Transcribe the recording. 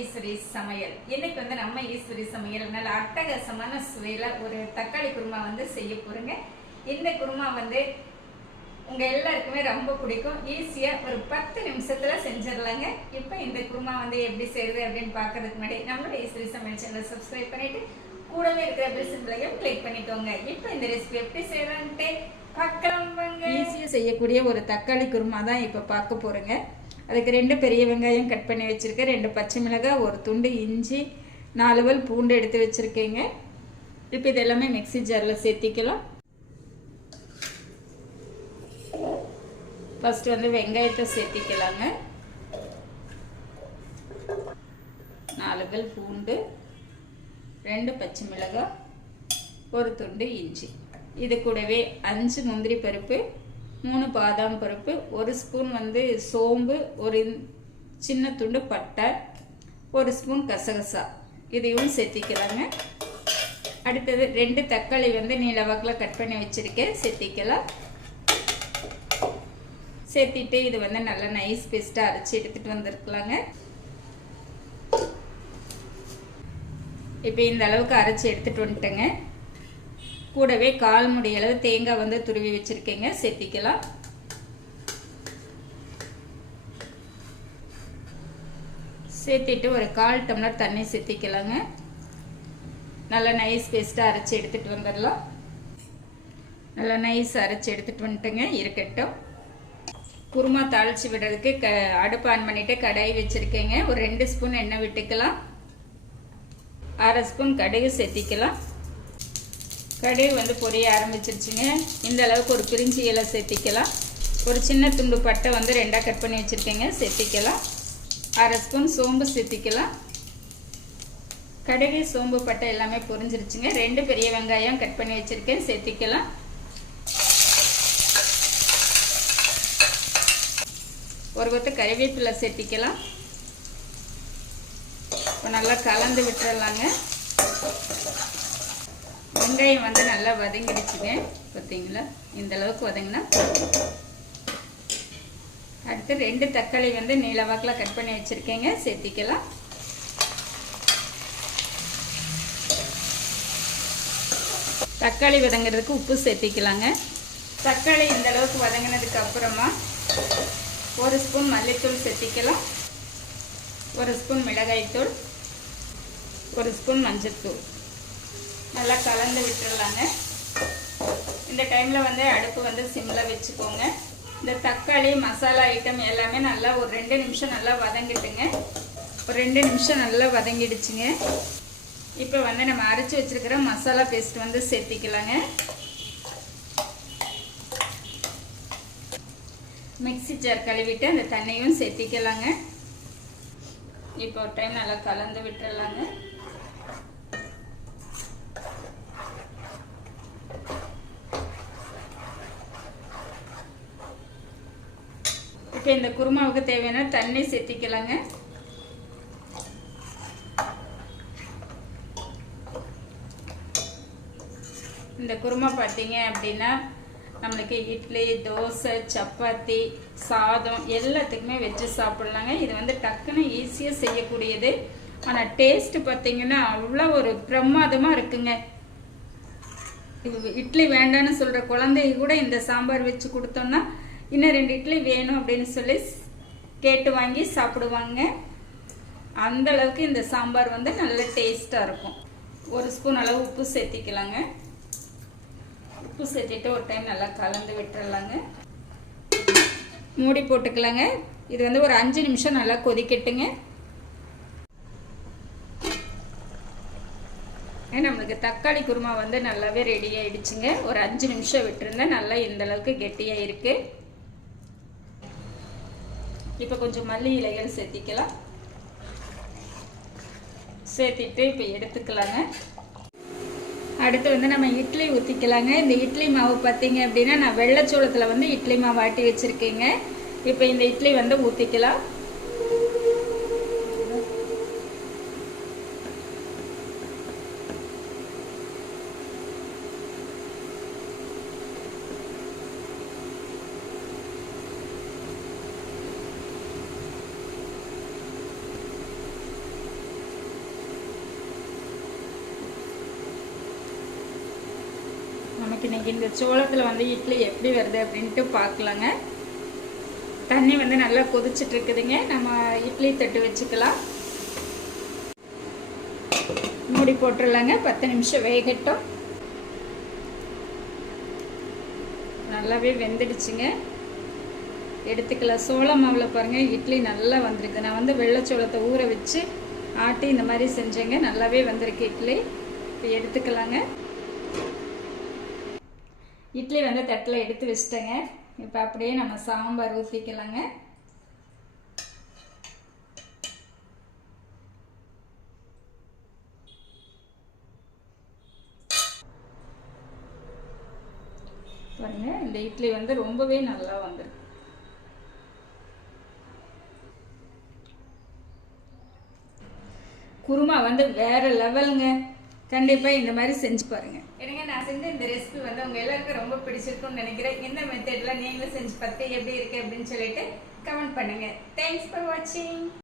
ஈஸ்வரி சமையல். இன்னைக்கு வந்து நம்ம ஈஸ்வரி சமையல். நல்ல அட்டகாசமான சுவையில ஒரு தக்காளி குருமா வந்து செய்ய போறேங்க. இந்த குருமா வந்து உங்க எல்லாருக்குமே ரொம்ப பிடிக்கும். ஈஸியா ஒரு பத்து நிமிஷத்துல செஞ்சிடலாங்க. இப்போ இந்த குருமா வந்து எப்படி செய்யறது அப்படின்னு பார்க்கறதுக்கு முன்னாடி நம்மளோட ஈஸ்வரி சமையல் சேனலை சப்ஸ்கிரைப் பண்ணிட்டு கூடவே இருக்கிற பெல் சிம்பிளையும் கிளிக் பண்ணிக்கோங்க. இப்போ இந்த ரெசிபி எப்படி செய்யறான்ட்டு பார்க்கலாம் வாங்க. ஈஸியாக செய்யக்கூடிய ஒரு தக்காளி குருமா தான் இப்போ பார்க்க போறேங்க. அதுக்கு ரெண்டு பெரிய வெங்காயம் கட் பண்ணி வச்சுருக்கேன். ரெண்டு பச்சை மிளகாய் ஒரு துண்டு இஞ்சி நாலு வல் பூண்டு எடுத்து வச்சுருக்கேங்க. இப்போ இது எல்லாமே மிக்ஸி ஜாரில் சேர்த்திக்கலாம். ஃபஸ்ட்டு வந்து வெங்காயத்தை சேர்த்திக்கலாங்க. நாலு பல் பூண்டு ரெண்டு பச்சை மிளகாய் ஒரு துண்டு இஞ்சி. இது கூடவே அஞ்சு முந்திரி பருப்பு மூணு பாதாம் பருப்பு ஒரு ஸ்பூன் வந்து சோம்பு ஒரு சின்ன துண்டு பட்டை ஒரு ஸ்பூன் கசகசா. இதையும் சேர்த்திக்கலாங்க அடுத்தது ரெண்டு தக்காளி வந்து நீளவாக்கில் கட் பண்ணி வச்சுருக்கேன். சேர்த்திக்கலாம் சேர்த்திட்டு இது வந்து நல்லா நைஸ் பேஸ்ட்டாக அரைச்சி எடுத்துகிட்டு வந்திருக்கலாங்க. இப்போ இந்த அளவுக்கு அரைச்சி எடுத்துகிட்டு வந்துட்டேங்க. கூடவே கால் முடிய அளவு தேங்காய் வந்து துருவி வச்சுருக்கேங்க. சேர்த்திக்கலாம் சேர்த்திட்டு ஒரு கால் டம்ளர் தண்ணி சேர்த்திக்கலாங்க நல்லா நைஸ் பேஸ்ட்டாக அரைச்சி எடுத்துகிட்டு வந்துடலாம். நல்லா நைஸ் அரைச்சி எடுத்துகிட்டு வந்துட்டுங்க. இருக்கட்டும். குருமா தாளித்து விடுறதுக்கு க அடுப்பு ஆன் பண்ணிவிட்டு கடாய் வச்சுருக்கேங்க. ஒரு ரெண்டு ஸ்பூன் எண்ணெய் விட்டுக்கலாம். அரை ஸ்பூன் கடுகு சேர்த்திக்கலாம் கடுகு வந்து பொரிய ஆரம்பிச்சிருச்சுங்க. இந்த அளவுக்கு ஒரு பிரிஞ்சி இலை சேர்த்திக்கலாம் ஒரு சின்ன துண்டு பட்டை வந்து ரெண்டாக கட் பண்ணி வச்சுருக்கேங்க. சேர்த்திக்கலாம் அரை ஸ்பூன் சோம்பு சேர்த்திக்கலாம் கடுகு சோம்பு பட்டை எல்லாமே பொரிஞ்சிருச்சுங்க. ரெண்டு பெரிய வெங்காயம் கட் பண்ணி வச்சுருக்கேன். சேர்த்திக்கலாம் ஒரு கொத்து கறிவேப்பிலை சேர்த்திக்கலாம் இப்போ நல்லா கலந்து விட்டுறலாங்க. வெங்காயம் வந்து நல்லா வதங்கிடுச்சுங்க. பார்த்தீங்களா? இந்த அளவுக்கு வதங்கினா அடுத்து ரெண்டு தக்காளி வந்து நீல வாக்கில் கட் பண்ணி வச்சுருக்கேங்க. சேர்த்திக்கலாம். தக்காளி வதங்கிறதுக்கு உப்பு சேர்த்திக்கலாங்க. தக்காளி இந்த அளவுக்கு வதங்கினதுக்கு அப்புறமா ஒரு ஸ்பூன் மல்லித்தூள் சேர்த்திக்கலாம். ஒரு ஸ்பூன் மிளகாய்த்தூள் ஒரு ஸ்பூன் மஞ்சத்தூள். நல்லா கலந்து விட்டுடலாங்க இந்த டைமில் வந்து அடுப்பு வந்து சிம்மில் வச்சுக்கோங்க. இந்த தக்காளி மசாலா ஐட்டம் எல்லாமே நல்லா ஒரு ரெண்டு நிமிஷம் நல்லா வதங்கிட்டுங்க. ஒரு ரெண்டு நிமிஷம் நல்லா வதங்கிடுச்சுங்க. இப்போ வந்து நம்ம அரைச்சி வச்சுருக்கிற மசாலா பேஸ்ட் வந்து சேர்த்திக்கலாங்க. மிக்சி ஜார் கழுவிட்டு அந்த தண்ணியும் சேர்த்திக்கலாங்க. இப்போ ஒரு டைம் நல்லா கலந்து விட்டுடலாங்க இப்போ இந்த குருமாவுக்கு தேவையான தண்ணி சேர்த்திக்கலாங்க. இந்த குருமா பார்த்தீங்க அப்படின்னா நம்மளுக்கு இட்லி தோசை சப்பாத்தி சாதம் எல்லாத்துக்குமே வச்சு சாப்பிட்லாங்க. இது வந்து டக்குன்னு ஈஸியாக செய்யக்கூடியது. ஆனால் டேஸ்ட் பார்த்தீங்கன்னா அவ்வளோ ஒரு பிரமாதமாக இருக்குங்க. இட்லி வேண்டான்னு சொல்கிற குழந்தைங்க கூட இந்த சாம்பார் வச்சு கொடுத்தோம்னா இன்னும் ரெண்டு இட்லி வேணும் அப்படின்னு சொல்லி கேட்டு வாங்கி சாப்பிடுவாங்க. அந்த அளவுக்கு இந்த சாம்பார் வந்து நல்ல டேஸ்ட்டாக இருக்கும். ஒரு ஸ்பூன் அளவு உப்பு சேர்த்திக்கலாங்க. உப்பு சேர்த்திட்டு ஒரு டைம் நல்லா கலந்து விட்டுறலாங்க. மூடி போட்டுக்கலாங்க. இது வந்து ஒரு அஞ்சு நிமிஷம் நல்லா கொதிக்கட்டுங்க. நம்மளுக்கு தக்காளி குருமா வந்து நல்லாவே ரெடி ஆயிடுச்சுங்க. ஒரு அஞ்சு நிமிஷம் விட்டுருந்தேன் நல்லா இந்த அளவுக்கு கெட்டியாக இருக்குது இப்போ கொஞ்சம் மல்லி இலைகள் சேர்த்திக்கலாம். சேர்த்திட்டு இப்போ எடுத்துக்கலாங்க. அடுத்து வந்து நம்ம இட்லி ஊற்றிக்கலாங்க இந்த இட்லி மாவு பார்த்தீங்க அப்படின்னா நான் வெள்ளைச்சோளத்தில் வந்து இட்லி மாவு ஆட்டி வச்சுருக்கேங்க. இப்போ இந்த இட்லி வந்து ஊற்றிக்கலாம் நமக்கு இன்னைக்கு இந்த சோளத்தில் வந்து இட்லி எப்படி வருது அப்படின்ட்டு பார்க்கலாங்க. தண்ணி வந்து நல்லா கொதிச்சுட்டு இருக்குதுங்க. நம்ம இட்லி தட்டு வச்சுக்கலாம். மூடி போட்டுடலாங்க பத்து நிமிஷம் வேகட்டும். நல்லாவே வெந்துடுச்சுங்க. எடுத்துக்கலாம். சோள மாவில் பாருங்கள் இட்லி நல்லா வந்திருக்கு. நான் வந்து வெள்ளை சோளத்தை ஊற வச்சு ஆட்டி இந்த மாதிரி செஞ்சேங்க. நல்லாவே வந்திருக்கு இட்லி. இப்போ எடுத்துக்கலாங்க. இட்லி வந்து தட்டில் எடுத்து வச்சிட்டேங்க. இப்போ அப்படியே நம்ம சாம்பார் ஊற்றிக்கலாங்க பாருங்க இந்த இட்லி வந்து ரொம்பவே நல்லா வந்துருக்கு. குருமா வந்து வேற லெவலுங்க கண்டிப்பாக இந்த மாதிரி செஞ்சு பாருங்கள் எனக்கு நான் செஞ்ச இந்த ரெசிபி வந்து உங்கள் எல்லாருக்கும் ரொம்ப பிடிச்சிருக்கும்னு நினைக்கிறேன். இந்த மெத்தடில் நீங்களும் செஞ்சு பார்த்து எப்படி இருக்குது அப்படின்னு சொல்லிட்டு கமெண்ட் பண்ணுங்கள் தேங்க்ஸ் ஃபார் வாட்சிங்